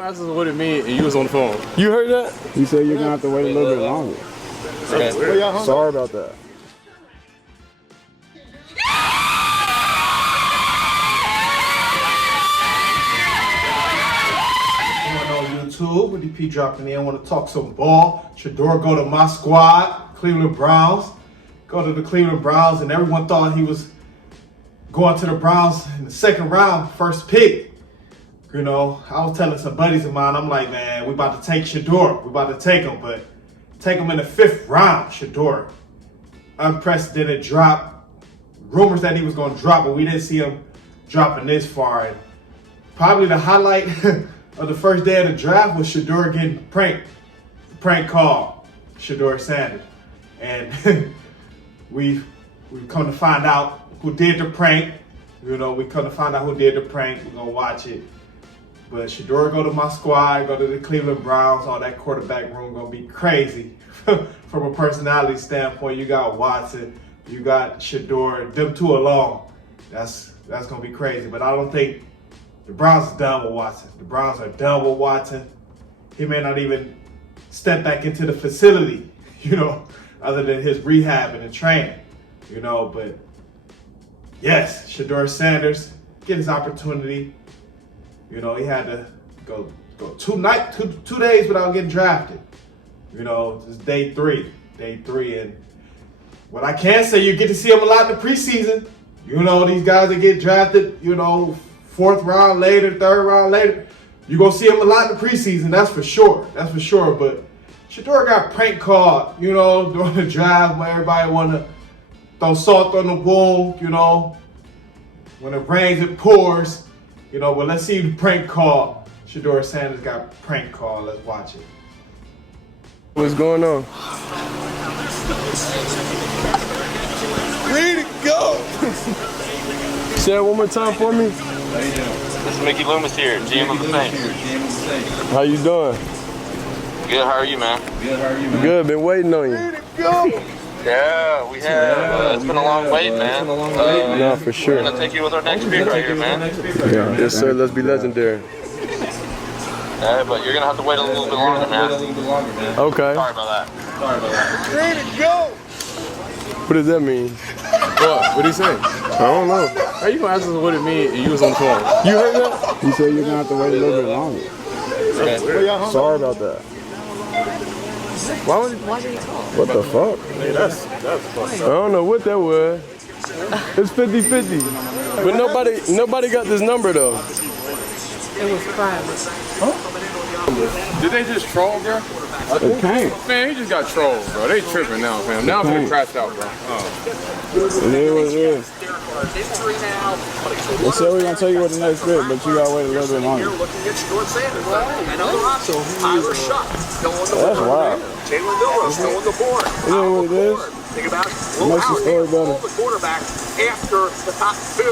gonna ask us what it means and you was on the phone? You heard that? He said you're gonna have to wait a little bit longer. Okay. Sorry about that. YouTube, WittyP dropping in. I want to talk some ball. Shedeur go to my squad, Cleveland Browns. Go to the Cleveland Browns, and everyone thought he was going to the Browns in the second round, first pick. You know, I was telling some buddies of mine, I'm like, man, we about to take Shedeur. We about to take him, but take him in the 5th round, Shedeur. Unprecedented drop. Rumors that he was going to drop, but we didn't see him dropping this far. And probably the highlight of the first day of the draft was Shedeur getting prank call, Shedeur Sanders. And we come to find out who did the prank. You know, we come to find out who did the prank. We're gonna watch it. But Shedeur go to my squad, go to the Cleveland Browns. All that quarterback room gonna be crazy. From a personality standpoint, you got Watson, you got Shedeur, them two alone. That's gonna be crazy. But I don't think the Browns are done with Watson. The Browns are done with Watson. He may not even step back into the facility, you know, other than his rehab and training, you know. But yes, Shedeur Sanders get his opportunity. You know, he had to go 2 days without getting drafted. You know, it's day three, and what I can say, you get to see him a lot in the preseason. You know, these guys that get drafted, you know, 4th round later, 3rd round later, you're going to see him a lot in the preseason, that's for sure. That's for sure. But Shedeur got prank called, you know, during the draft where everybody want to throw salt on the wound, you know. When it rains, it pours, you know. But let's see the prank call. Shedeur Sanders got prank called. Let's watch it. What's going on? Ready to go! Say it one more time for me. How you doing? This is Mickey Loomis here, GM of the Saints. How you doing? Good, how are you, man? Good, how are you, man? Good, been waiting on you. Ready to go! Yeah, we have. It's been a long wait, man. No, for sure. We're going to take you with our next pick right here, man. Yes, sir, let's be legendary. Yeah, but you're going to have to wait a little bit longer, man. Okay. Sorry about that. Ready to go! What does that mean? What? What'd he say? I don't know. How you gonna ask us what it means and you was on the phone? You heard that? He said you're gonna have to wait a little bit longer. Okay. Sorry about that. Why did he call? What the fuck? Hey, that's funny. I don't know what that was. It's 50-50. But nobody got this number though. It was private. Did they just troll, bro? It can't. Man, he just got trolled, bro. They tripping now, fam. Now I'm getting crashed out, bro. It is what it is. They said we're gonna tell you what the next pick, but you gotta wait a little bit longer. That's wild. It is what it is. Think about it. It makes the story better. The quarterback after the top 2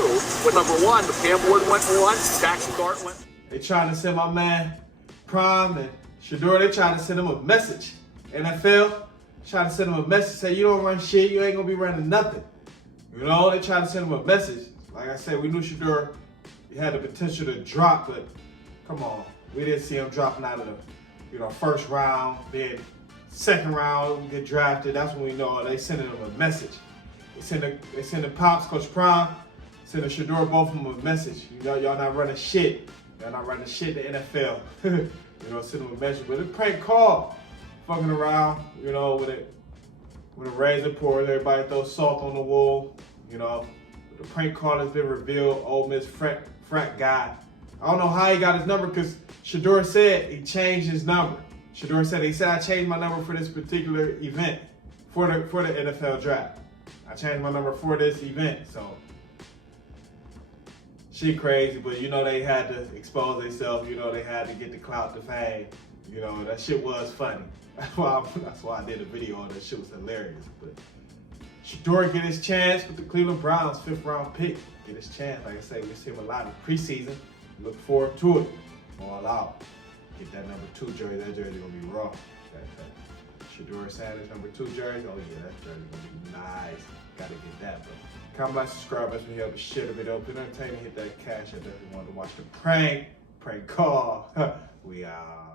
with number 1, the Cam Ward went 1, Jackson Dart went. They trying to send my man Prime and Shedeur, they trying to send him a message. NFL trying to send him a message, say you don't run shit, you ain't gonna be running nothing. You know, they trying to send him a message. Like I said, we knew Shedeur, he had the potential to drop, but come on, we didn't see him dropping out of the, you know, 1st round, then 2nd round, get drafted. That's when we know they sending him a message. They sending Pops, Coach Prime, sending Shedeur, both of them a message. You know, y'all not running shit. Y'all not running shit in the NFL. You know, send them a message. But it's prank call, fucking around, you know, when a razor pours, everybody throws salt on the wool, you know. The prank call has been revealed. Ole Miss frat guy. I don't know how he got his number because Shedeur said he changed his number. Shedeur said, I changed my number for this particular event, for the NFL draft. I changed my number for this event, so. She crazy, but you know they had to expose themselves. You know they had to get the clout, the fame. You know that shit was funny. That's why I did a video on that. Shit was hilarious. But Shedeur get his chance with the Cleveland Browns, 5th round pick. Get his chance. Like I say, we see him a lot in preseason. Look forward to it. All out. Get that number 2 jersey. That jersey gonna be raw. That Shedeur Sanders number 2 jersey. Oh yeah, that jersey gonna be nice. Gotta get that, bro. Comment, like, subscribe, as we help us share the video. If you're entertaining, hit that cash. I definitely want to watch the prank call. We out.